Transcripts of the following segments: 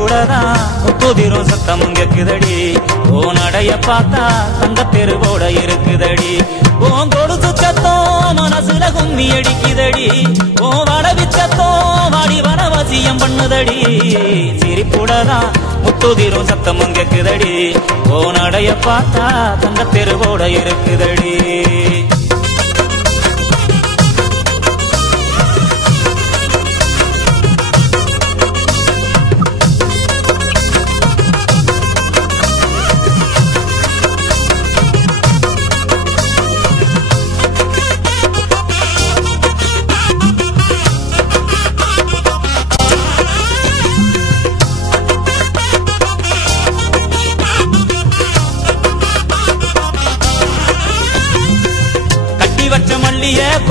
சிரிப்புடதான் முத்துதிரும் சத்தமும் கேக்குதடி ஓ நடைய பார்த்தா தங்க தெருவோட இருக்குதடி ஓன் கொடுத்து சத்தம் மனசுல கும்மி அடிக்குதடி ஓ வளவி சத்தம் வாடி வனவசியம் பண்ணுதடி சிரிப்புடதான் முத்துதிரும் சத்தமும் கேக்குதடி ஓ நடைய பார்த்தா தங்க தெருவோட இருக்குதடி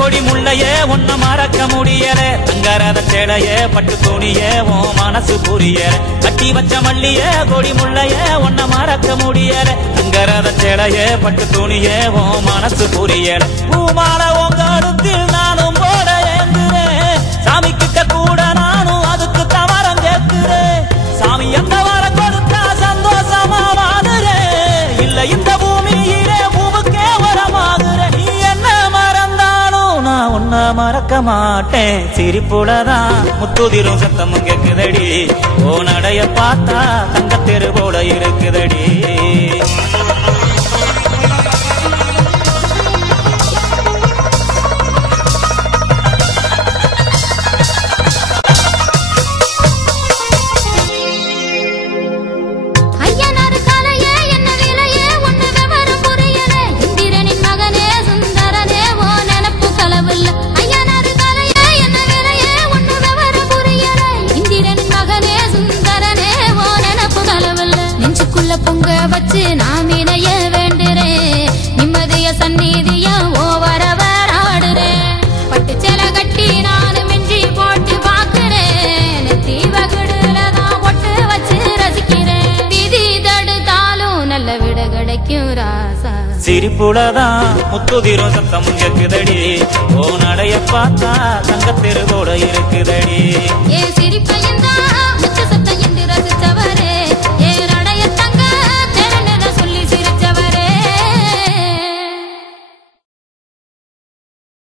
கொடி முள்ளையே உன்ன மறக்க முடியல தங்கரத சேலையே பட்டு துணியே ஓ மனசு புரியல கட்டி வச்ச மல்லியே கொடி முள்ளையே உன்ன மறக்க முடியல தங்கரத சேலையே பட்டு துணியே ஓ மனசு புரியல பூமால உங்க அடுத்தில் நானும் போட ஏங்குறேன் சாமி கிட்ட கூட நானும் அதுக்கு தவறம் கேட்கிறேன் சாமி எந்த வாரம் கொடுத்தா சந்தோஷமா வாடுறேன் இல்ல இந்த பூமியிலே பூவுக்கே வரமாகுறேன் நீ என்ன உன்ன மறக்க மாட்டேன் சிரிப்புடதான் முத்துதிரும் சத்தமும் கேக்குதடி ஓ நடைய பார்த்தா தங்க தெருவோட இருக்குதடி பொங்க வச்சு நாம் இணைய வேண்டுறேன் நிம்மதிய சந்நிதிய ஓவரவர் ஆடுறேன் பட்டு சேலை கட்டி நானும் மிஞ்சி போட்டு பாக்குறேன் தீவகடுலதான் பொட்டு வச்சு ரசிக்கிறேன் விதி தடுத்தாலும் நல்ல விட கிடைக்கும் ராசா சிரிப்புடதான் முத்துதிரும் சத்தமும் கேக்குதடி ஓ நடைய பார்த்தா தங்க தெருவோட இருக்குதடி